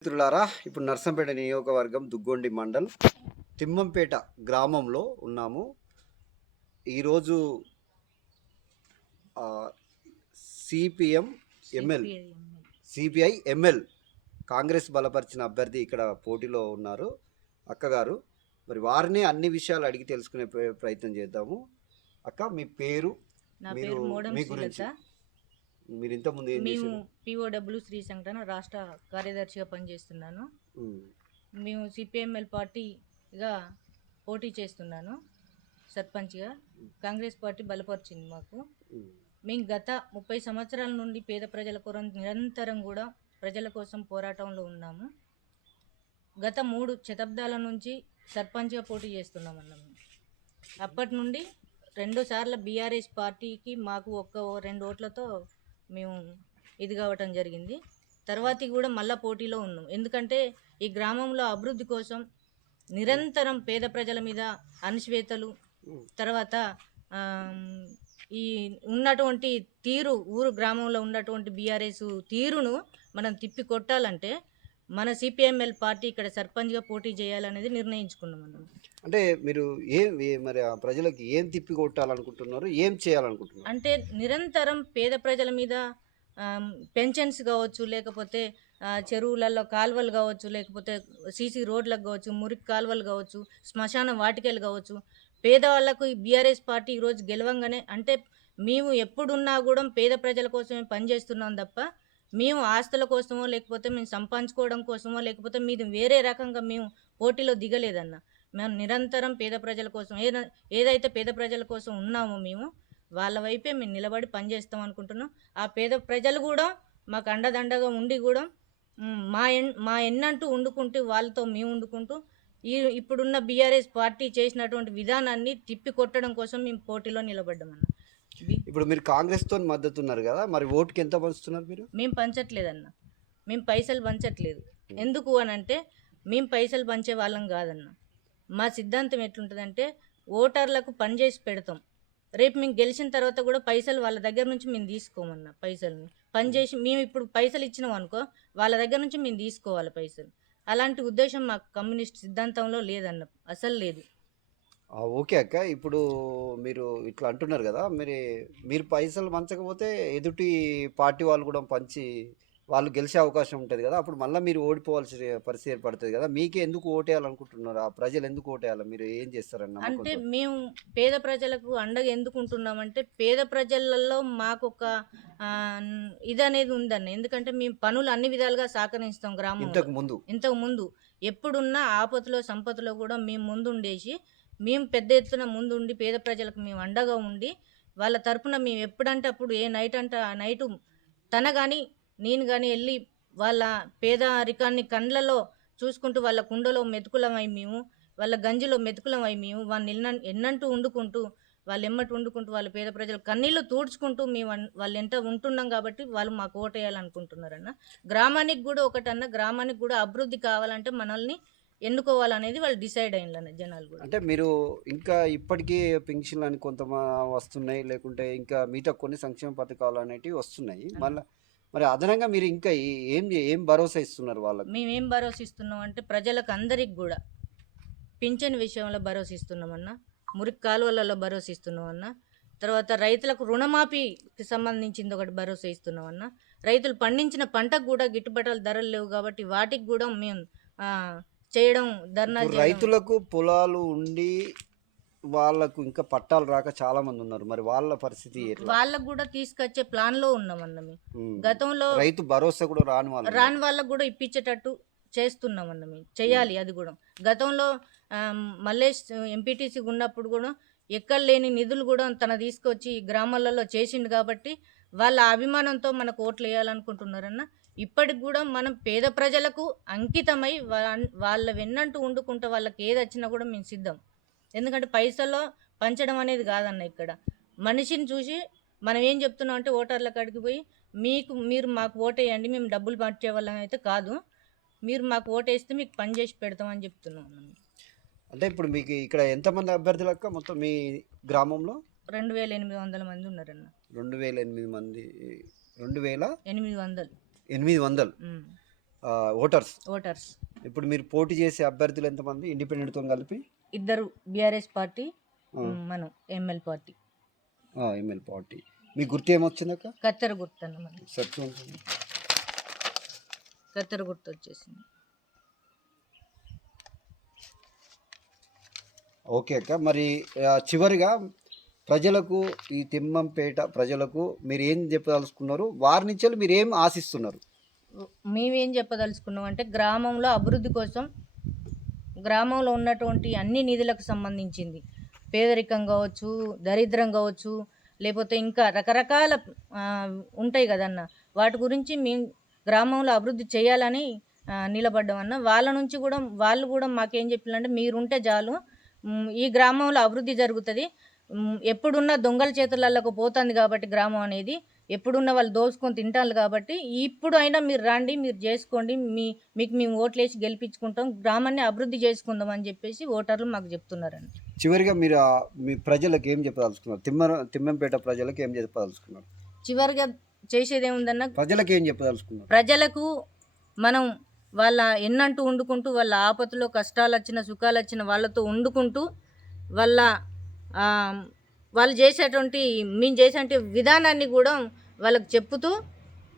మిత్రులారా, ఇప్పుడు నర్సంపేట నియోజకవర్గం దుగ్గొండి మండల్ తిమ్మంపేట గ్రామంలో ఉన్నాము. ఈరోజు CPM ML CPI ML Congress బలపరిచిన అభ్యర్థి ఇక్కడ పోటీలో ఉన్నారు అక్కగారు. మరి వారిని అన్ని విషయాలు అడిగి తెలుసుకునే ప్రయత్నం చేద్దాము. అక్క, మీ పేరు, మీరు మీ గురించి మీరు ఇంతకుముందు ఏం చేశారు? పిఓడబ్ల్యూ శ్రీ సంఘటన రాష్ట్ర కార్యదర్శిగా పనిచేస్తున్నాను. మేము సిపిఎంఎల్ పార్టీగా పోటీ చేస్తున్నాను. సర్పంచ్గా కాంగ్రెస్ పార్టీ బలపరిచింది మాకు. మేము గత 30 సంవత్సరాల నుండి పేద ప్రజల కోసం నిరంతరం కూడా ప్రజల కోసం పోరాటంలో ఉన్నాము. గత 3 శతాబ్దాల నుంచి సర్పంచ్గా పోటీ చేస్తున్నామన్నాము. అప్పటి నుండి 2 సార్లు బీఆర్ఎస్ పార్టీకి మాకు 1-2 ఓట్లతో మేము ఇది కావటం జరిగింది. తర్వాతి కూడా మళ్ళీ పోటీలో ఉన్నాం. ఎందుకంటే ఈ గ్రామంలో అభివృద్ధి కోసం నిరంతరం పేద ప్రజల మీద అణచివేతలు, తర్వాత ఈ ఉన్నటువంటి తీరు, ఊరు గ్రామంలో ఉన్నటువంటి బీఆర్ఎస్ తీరును మనం తిప్పి కొట్టాలంటే మన సిపిఎంఎల్ పార్టీ ఇక్కడ సర్పంచ్గా పోటీ చేయాలనేది నిర్ణయించుకున్నాం. మనం అంటే మీరు మరి ఆ ప్రజలకు ఏం తిప్పి కొట్టాలనుకుంటున్నారు, ఏం చేయాలనుకుంటున్నారు? అంటే నిరంతరం పేద ప్రజల మీద పెన్షన్స్ కావచ్చు, లేకపోతే చెరువులలో కాలువలు కావచ్చు, లేకపోతే సీసీ రోడ్లకు కావచ్చు, మురికి కాలువలు కావచ్చు, శ్మశాన వాటికలు కావచ్చు, పేదవాళ్లకు ఈ బీఆర్ఎస్ పార్టీ ఈరోజు గెలవంగానే, అంటే మేము ఎప్పుడున్నా కూడా పేద ప్రజల కోసమే పనిచేస్తున్నాం తప్ప మేము ఆస్తుల కోసమో, లేకపోతే మేము సంపాదించుకోవడం కోసమో, లేకపోతే మీది వేరే రకంగా మేము పోటీలో దిగలేదన్న. మేము నిరంతరం పేద ప్రజల కోసం ఏదైతే పేద ప్రజల కోసం ఉన్నామో మేము వాళ్ళ వైపే మేము నిలబడి పనిచేస్తాం అనుకుంటున్నాం. ఆ పేద ప్రజలు కూడా మాకు అండదండగా ఉండి కూడా మా ఎన్నంటూ వండుకుంటూ వాళ్ళతో మేము వండుకుంటూ ఇప్పుడున్న బీఆర్ఎస్ పార్టీ చేసినటువంటి విధానాన్ని తిప్పి కొట్టడం కోసం మేము పోటీలో నిలబడ్డామన్న. ఇప్పుడు మీరు కాంగ్రెస్తో మద్దతు ఉన్నారు కదా, మరి ఓటుకి ఎంత పంచుతున్నారు మీరు? మేము పంచట్లేదన్న, మేము పైసలు పంచట్లేదు. ఎందుకు అని అంటే మేము పైసలు పంచే వాళ్ళం కాదన్న. మా సిద్ధాంతం ఎట్లుంటుందంటే ఓటర్లకు పనిచేసి పెడతాం. రేపు మేము గెలిచిన తర్వాత కూడా పైసలు వాళ్ళ దగ్గర నుంచి మేము తీసుకోమన్నా. పైసల్ని పనిచేసి మేము ఇప్పుడు పైసలు ఇచ్చినాం అనుకో, వాళ్ళ దగ్గర నుంచి మేము తీసుకోవాలి పైసలు. అలాంటి ఉద్దేశం మాకు కమ్యూనిస్ట్ సిద్ధాంతంలో లేదన్న, అసలు లేదు. ఓకే అక్క, ఇప్పుడు మీరు ఇట్లా అంటున్నారు కదా, మీరు పైసలు పంచకపోతే ఎదుటి పార్టీ వాళ్ళు కూడా పంచి వాళ్ళు గెలిచే అవకాశం ఉంటుంది కదా, అప్పుడు మళ్ళీ మీరు ఓడిపోవాల్సిన పరిస్థితి ఏర్పడుతుంది కదా. మీకే ఎందుకు ఓటేయాలనుకుంటున్నారు? ఆ ప్రజలు ఎందుకు ఓటేయాలి? మీరు ఏం చేస్తారన్న? అంటే మేము పేద ప్రజలకు అండగా ఎందుకు ఉంటున్నామంటే పేద ప్రజలలో మాకు ఒక ఇది అనేది ఉందన్న. ఎందుకంటే మేము పనులు అన్ని విధాలుగా సహకరిస్తాం. గ్రామం ఇంతకు ముందు ఎప్పుడున్నా ఆపదలో సంపదలో కూడా మేము ముందుండేసి మేము పెద్ద ఎత్తున ముందుండి పేద ప్రజలకు మేము అండగా ఉండి వాళ్ళ తరపున మేము ఎప్పుడంటే అప్పుడు ఏ నైట్ అంటే ఆ నైటు తన కానీ నేను కానీ వెళ్ళి వాళ్ళ పేదరికాన్ని కండ్లలో చూసుకుంటూ వాళ్ళ కుండలో మెతుకులమై మేము, వాళ్ళ గంజిలో మెతుకులమై మేము వాళ్ళని ఎన్నంటూ వండుకుంటూ వాళ్ళు ఎమ్మటి వండుకుంటూ వాళ్ళ పేద ప్రజలు కన్నీళ్ళు తూడ్చుకుంటూ మేము వాళ్ళు ఎంత ఉంటున్నాం కాబట్టి వాళ్ళు మాకు ఓటేయాలనుకుంటున్నారన్న. గ్రామానికి కూడా ఒకటన్నా, గ్రామానికి కూడా అభివృద్ధి కావాలంటే మనల్ని ఎన్నుకోవాలనేది వాళ్ళు డిసైడ్ అయ్యిందన్న జనాలు కూడా. అంటే మీరు ఇంకా ఇప్పటికీ పెన్షన్లు అని కొంత వస్తున్నాయి, లేకుంటే ఇంకా మిగతా కొన్ని సంక్షేమ పథకాలు అనేటివి వస్తున్నాయి. మరి అదనంగా మీరు ఇంకా ఏం భరోసా ఇస్తున్నారు వాళ్ళకి? మేమేం భరోసా ఇస్తున్నాం అంటే ప్రజలకు అందరికి కూడా పింఛన్ విషయంలో భరోసా ఇస్తున్నామన్నా, మురికి కాలువలలో భరోసా ఇస్తున్నామన్నా, తర్వాత రైతులకు రుణమాఫీకి సంబంధించింది ఒకటి భరోసా ఇస్తున్నామన్నా, రైతులు పండించిన పంటకు కూడా గిట్టుబాటు ధరలు లేవు కాబట్టి వాటికి కూడా మేము చేయడం ధర్నా. రైతులకు పొలాలు ఉండి వాళ్ళకు ఇంకా పట్టాలు రాక చాలా మంది ఉన్నారు. మరి వాళ్ళ పరిస్థితి వాళ్ళకు కూడా తీసుకొచ్చే ప్లాన్ లో ఉన్నామన్న. మేము గతంలో రైతు భరోసా కూడా రాని వాళ్ళకు కూడా ఇప్పించేటట్టు చేస్తున్నామన్న. మేము చేయాలి అది కూడా. గతంలో మల్లేష్ ఎంపీటీసీ ఉన్నప్పుడు కూడా ఎక్కడ లేని నిధులు కూడా తన తీసుకొచ్చి గ్రామాలలో చేసిండు కాబట్టి వాళ్ళ అభిమానంతో మనకు ఓట్లు వేయాలనుకుంటున్నారన్న. ఇప్పటికి కూడా మనం పేద ప్రజలకు అంకితమై వాళ్ళ వెన్నంటూ వండుకుంటే వాళ్ళకి ఏది వచ్చినా కూడా మేము సిద్ధం. ఎందుకంటే పైసల్లో పంచడం అనేది కాదన్న. ఇక్కడ మనిషిని చూసి మనం ఏం చెప్తున్నాం అంటే ఓటర్ల కాడికి పోయి మీరు మాకు ఓటేయండి, మేము డబ్బులు పంచే వాళ్ళం అయితే కాదు, మీరు మాకు ఓటేస్తే మీకు పని చేసి పెడతామని చెప్తున్నాం. అంటే ఇప్పుడు మీకు ఇక్కడ ఎంతమంది అభ్యర్థులు అక్క మొత్తం మీ గ్రామంలో? 2800 మంది ఉన్నారన్న. 2800 మంది? 2800? 800. ఓటర్స్. ఓటర్స్ ఇప్పుడు మీరు పోటీ చేసే అభ్యర్థులు ఎంతమంది ఇండిపెండెంట్తో కలిపి? 2 బీఆర్ఎస్ పార్టీ, ఆ, మనం ఎంఎల్ పార్టీ. ML party. మీ గుర్తు ఏమొచ్చిందక్క? కత్తెర గుర్తు అన్న మనం, సత్యం ఉంటుంది. కత్తెర గుర్తు వచ్చేసింది. ఓకే అక్క. మరి చివరిగా ప్రజలకు, ఈ తిమ్మంపేట ప్రజలకు మీరు ఏం చెప్పదలుచుకున్నారు? వారి నుంచి మీరు ఏం ఆశిస్తున్నారు? మేమేం చెప్పదలుచుకున్నాం అంటే గ్రామంలో అభివృద్ధి కోసం, గ్రామంలో ఉన్నటువంటి అన్ని నిధులకు సంబంధించింది, పేదరికం కావచ్చు, దరిద్రం కావచ్చు, లేకపోతే ఇంకా రకరకాల ఉంటాయి కదన్న, వాటి గురించి మేము గ్రామంలో అభివృద్ధి చేయాలని నిలబడ్డామన్న. వాళ్ళ నుంచి కూడా వాళ్ళు కూడా మాకేం చెప్పారంటే మీరుంటే చాలు, ఈ గ్రామంలో అభివృద్ధి జరుగుతుంది, ఎప్పుడున్న దొంగల చేతులకు పోతుంది కాబట్టి గ్రామం అనేది, ఎప్పుడున్న వాళ్ళు దోచుకొని తింటారు కాబట్టి ఇప్పుడు అయినా మీరు రండి, మీరు చేసుకోండి, మీకు మేము ఓట్లేసి గెలిపించుకుంటాం, గ్రామాన్ని అభివృద్ధి చేసుకుందాం అని చెప్పేసి ఓటర్లు మాకు చెప్తున్నారండి. చివరిగా మీరు మీ ప్రజలకు ఏం చెప్పదలుచుకున్నారు? తిమ్మంపేట ప్రజలకు ఏం చెప్పదలుచుకున్నారు? చివరిగా చేసేది ఏముందన్న, ప్రజలకు ఏం చెప్పదలుచుకున్నారు? ప్రజలకు మనం వాళ్ళ ఎన్నంటూ వండుకుంటూ, వాళ్ళ ఆపదలో కష్టాలు వచ్చిన సుఖాలు వచ్చిన వాళ్ళతో వండుకుంటూ, వాళ్ళు చేసేటువంటి మేము చేసేటువంటి విధానాన్ని కూడా వాళ్ళకి చెప్పుతూ,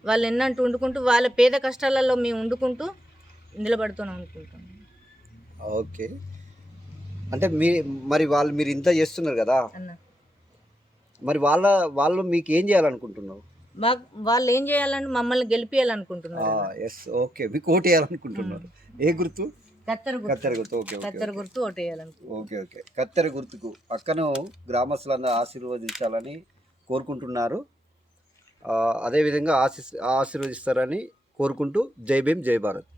వాళ్ళు ఎన్నంటూ వండుకుంటూ, వాళ్ళ పేద కష్టాలలో మేము వండుకుంటూ నిలబడుతూనే అనుకుంటాం. ఓకే. అంటే మరి మీరు ఇంత చేస్తున్నారు కదా అన్న, మరి వాళ్ళు మీకు ఏం చేయాలనుకుంటున్నారు? వాళ్ళు ఏం చేయాలంటే మమ్మల్ని గెలిపియాలనుకుంటున్నారు. Yes, okay. మీకు ఓటు వేయాలనుకుంటున్నారు. ఏ గుర్తు? కత్తెర గుర్తు. ఓకే, కత్తెర గుర్తు ఓటేయాలనుకుంటున్నారు. ఓకే. కత్తెర గుర్తుకు అక్కను గ్రామస్తులందరూ ఆశీర్వదించాలని కోరుకుంటున్నారు. అదేవిధంగా ఆశీర్వదిస్తారని కోరుకుంటూ జై భీమ్, జై భారత్.